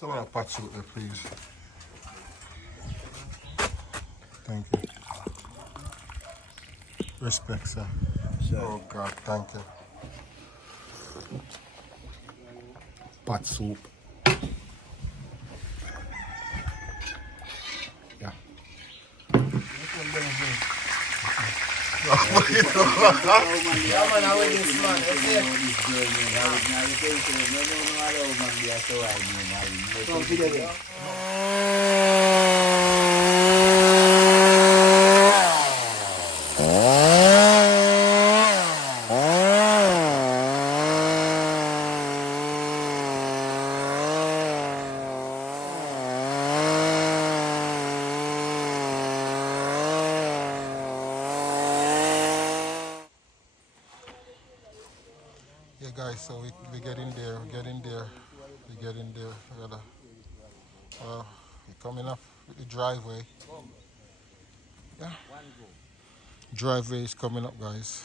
Someone a pot soup there, please. Thank you. Respect, sir. Sure. Oh God, thank you. Pot soup. Yeah. Yeah, man, how is this man? What's it? Come together. Yeah, guys, so we get in there, we get in there. We gotta, we're coming up with the driveway. Yeah. Driveway is coming up, guys.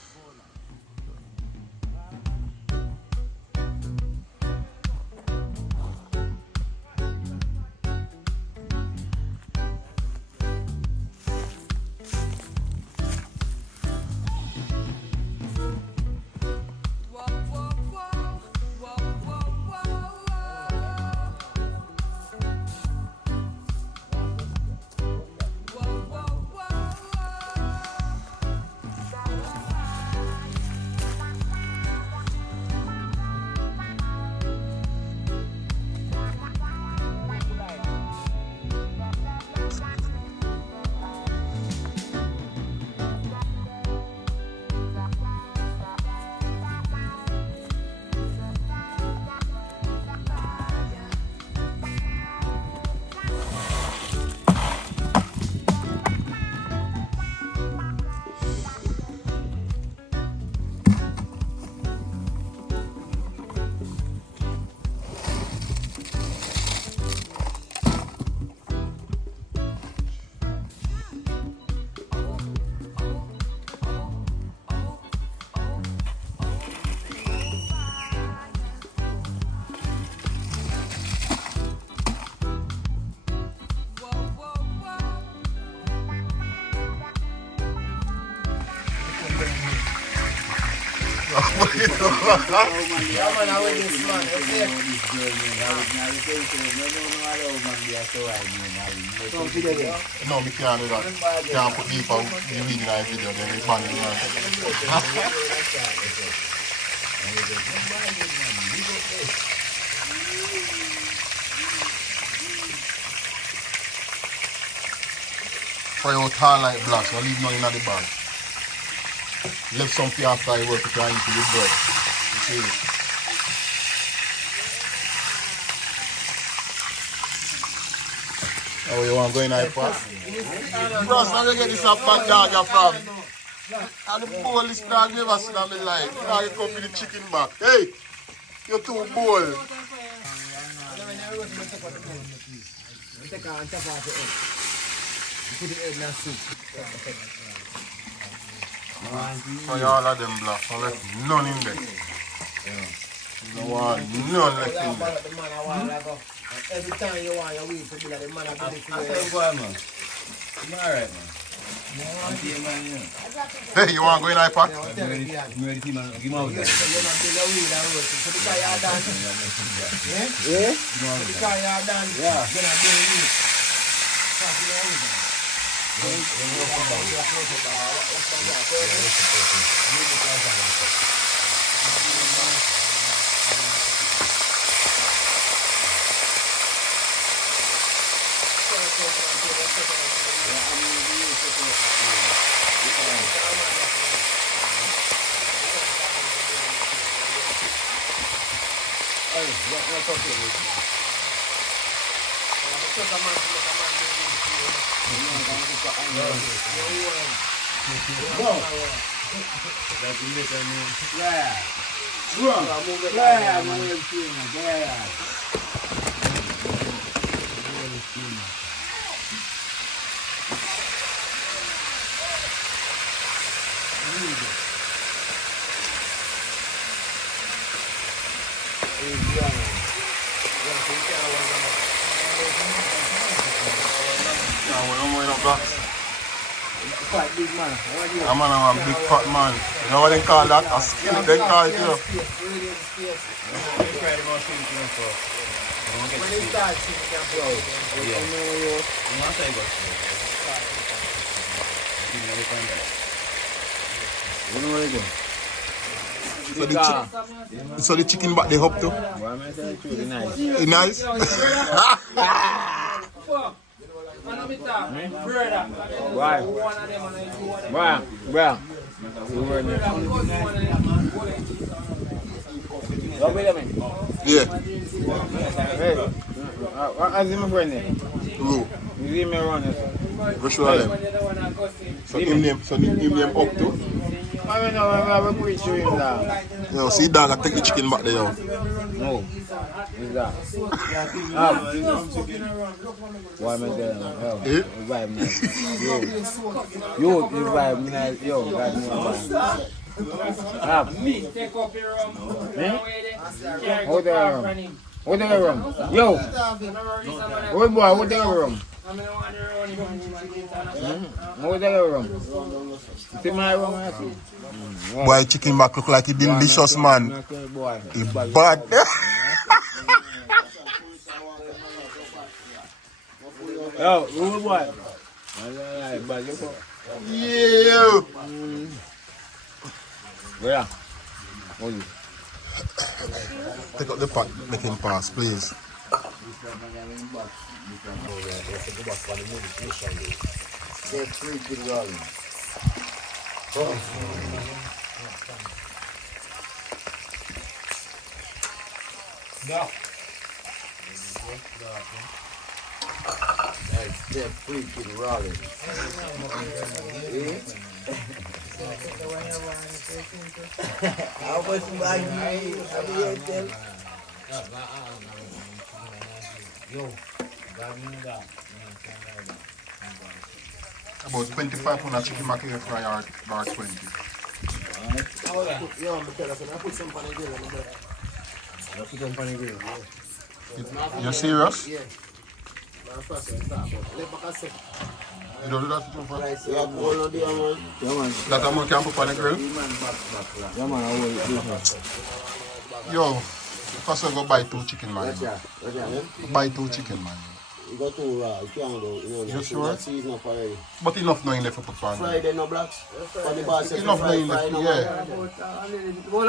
Yeah, man, how is this man? What's it? Come together. No, we can't do that. Can't put deep out the reading in our video, then we ban it, man. Fry out hard like black, so leave nothing in the bag. Left some for after I work to eat with bread. You see it? Oh, you want to go in there, pot? Bros, now you get this up back dog you from. And the boldest dog never seen in my life. Now you come with the chicken back. Hey, you're too bold. Fry all of them black, so left none in there. You don't want none left in there. Every time you want your weed to be like the man of the I say, boy, man. I'm alright, man. Hey, you want to go in iPad? I'm ready to man. Give me out there. black. Quite big man. I'm a big fat man. You know what they call that? A skillet, they call it, you know. When it starts, you can blow. You know what I do? So the chicken back they hop too? Well, I'm going to tell nice. It nice? Why? Why? Well, you were in there. Wait a minute. Yeah. Hey, how's my friend name? Blue. You leave me around here. Which one of them? So him name up too? I don't know, I will preach to him now. Yo, see dog, I take the chicken back there, yo. No. Who's that? Why am I there now? Eh? Vibe nice. Yo, you vibe nice. Yo, God knows. Hold the rum. Hold the rum. Yo. Old boy, hold the rum. Hold the rum. See my rum, I see. Boy, chicken back look like he delicious, man. He bad. Yo, old boy. Yeah. Where? Hold it. Take up the pot, make him pass, please. They're freaking rolling. How much money About 25 pounds of chicken mackerel fry or 20. Yo, I put some on the grill. I put some on the grill. You serious? Yeah. You don't do that too far? Yeah, man. That amount can put on the grill? Yeah, man, I will do Yo, first I go buy 2 chicken, man. Buy 2 chicken, man. You got too raw. You can't go. You sure? Season up already. But enough knowing left to put on. Friday no blacks. For the boss, Enough knowing left, yeah.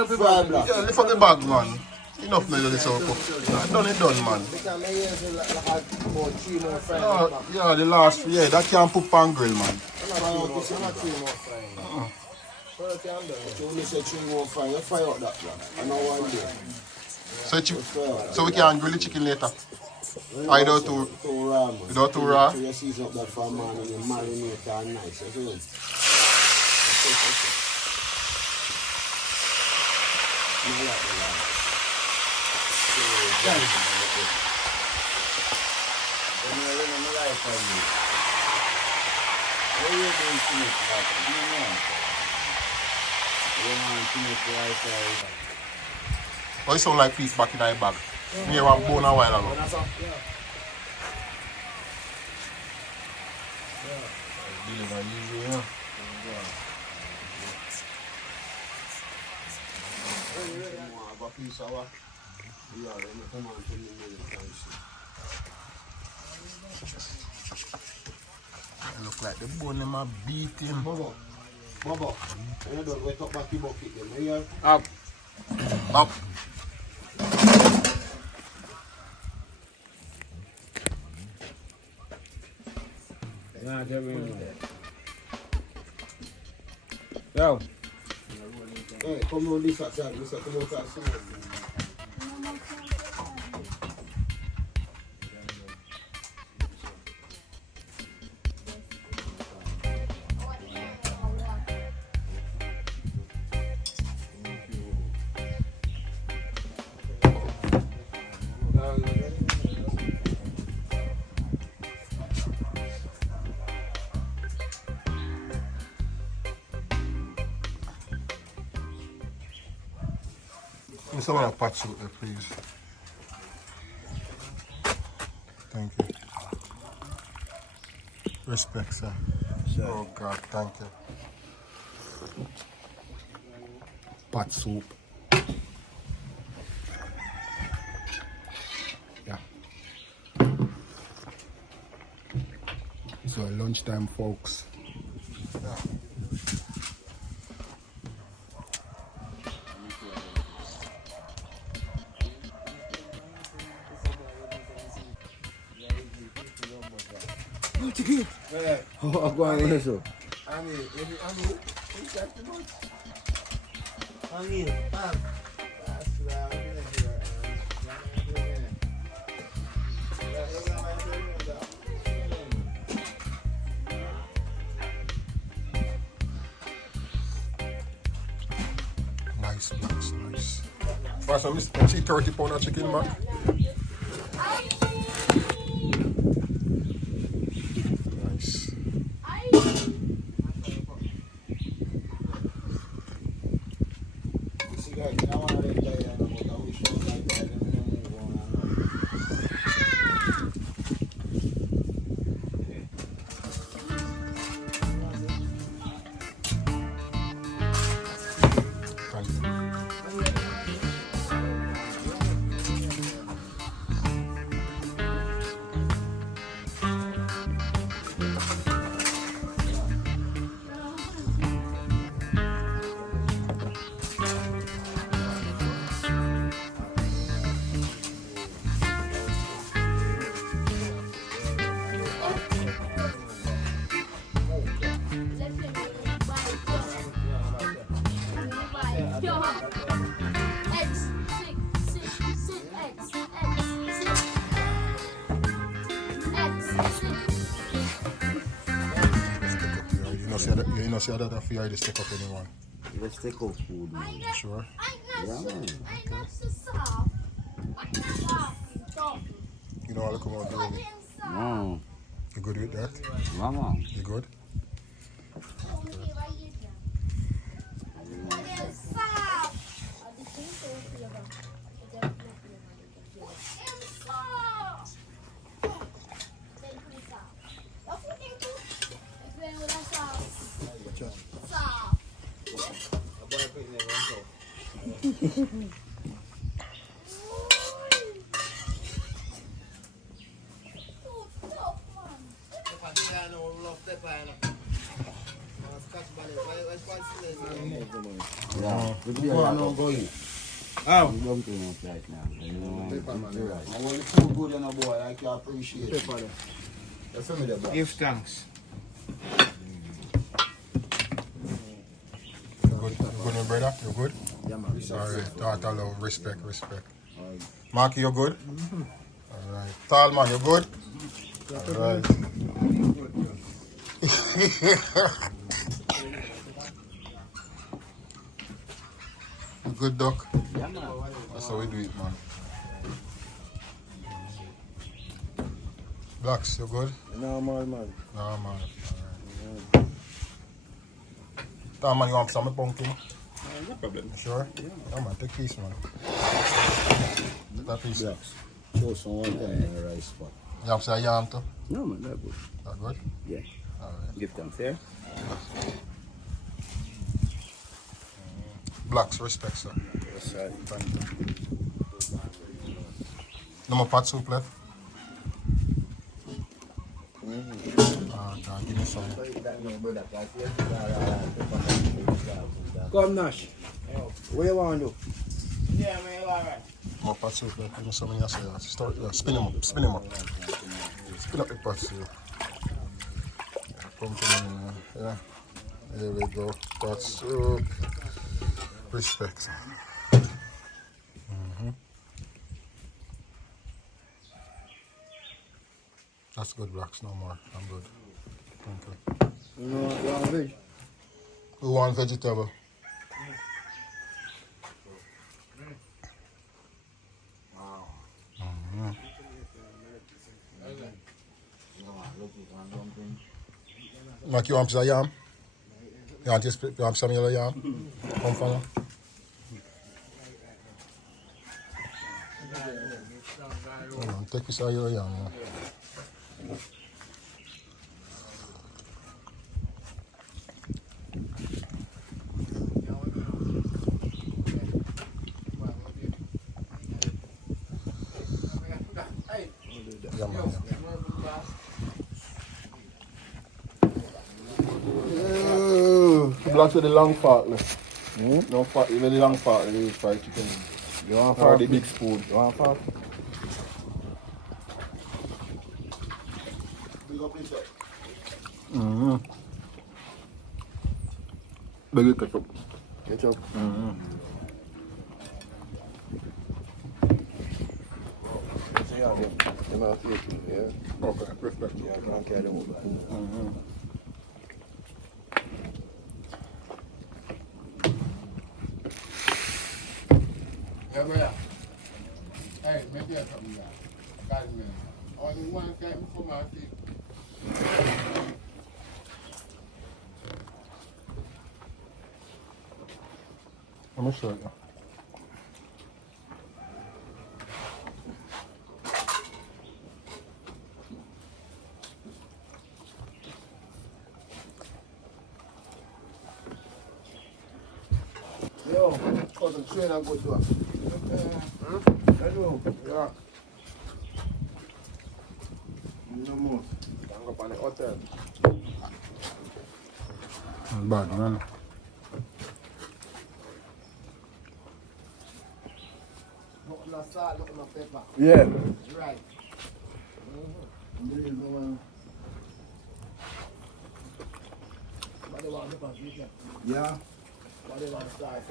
Fry black. Yeah, lift up the bag, man. Enough knowing left to cook. Done it done, man. Because my ears are like about 3 more fries. Yeah, the last, yeah, that can't put on grill, man. I'm not 3 more fries. What you can do? You only say 3 more fries. You fry out that black. I know one day. So we can grill the chicken later. I don't too raw, man. You don't too raw? You season up that for a man and you marinate it all nice. You see? Oh, it sound like piece back in my bag. Me hear one bone a while ago. Deliver easy, yeah. Look like the bone them are beating. Bobo, you don't wake up back the bucket then. You hear? Up. Up. Nah, tell me. Yo. Hey, come on this side. This side, come on that side. Some of pot soup there, please. Thank you. Respect, sir. Sir. Oh God, thank you. Pot soup. Yeah. So lunchtime, folks. Yeah. Yeah. Oh, go on here, so. Nice, blocks, nice. For some, I see 30 pound of chicken, man. Nice. Thank you. You know, see that if you already stick up anyone. Let's take out food, man. Sure. Yeah, man. You know how to come out doing it. No. You good with that? Yeah, man. You good? Yeah. Oh. You don't do no right now. You know, you're right. I want you to good and a boy, I can appreciate it. You feel me there, bro? Give thanks. You good? You good, my brother? You good? Yeah, man. Alright. Daughter love, respect. Marky, you good? Alright. Tall man, you good? Alright. You good, Doc? Yeah, man. That's how we do it, man. Blacks, you good? No, man. No, man. Alright. Tall man, you want some pumpkin? No problem. Sure? Yeah, man. Take piece, man. That piece. Yeah. Show someone in the rice spot. You have some yam too? No, man, that's good. That good? Yeah. Alright. Give thanks, yeah? Blacks, respect, sir. Yes, sir. Thank you. No more pot soup left? Give me some. Come, Nash. What you want to do? Yeah, man, alright. More pot soup left. Give me some in your side. Spin them up. Spin them up. Spin up the pot soup. Pumpkin in there. Yeah. There we go. Pot soup. Respect. That's good, Blacks. No more. I'm good. Thank you. You know what you want, veg? Who want vegetable? Mark, you want some yam? You want some yellow yam? Come for now. Take this yellow yam. Yeah, man. Black with the long fork. No fork, even the long fork, they use fried chicken. You want Or fork? the big spoon. You want fork? Big up this up. Big ketchup. Ketchup. So yeah, them are faithful, yeah. Okay, respect. Yeah, I can't carry them over. Yeah, man. Hey, make you something there. God, man. Only one time for my thing. Let me show you. Yo, cousin train and go to her. Hello. Yeah. No more. Hang up on the hotel. Bad, man. Nothing of salt, nothing of pepper. Yeah. Right. What do you want to pepper? Yeah. What do you want to start?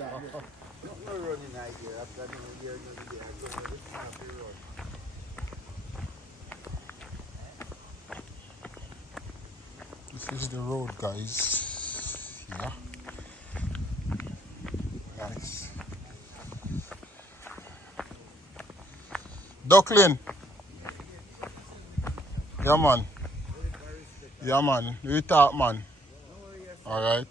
No running idea. After New Year, I go to the country road. This is the road, guys. Yeah. Nice. Duckling. Yeah, man. Yeah, man. We talk, man. All right.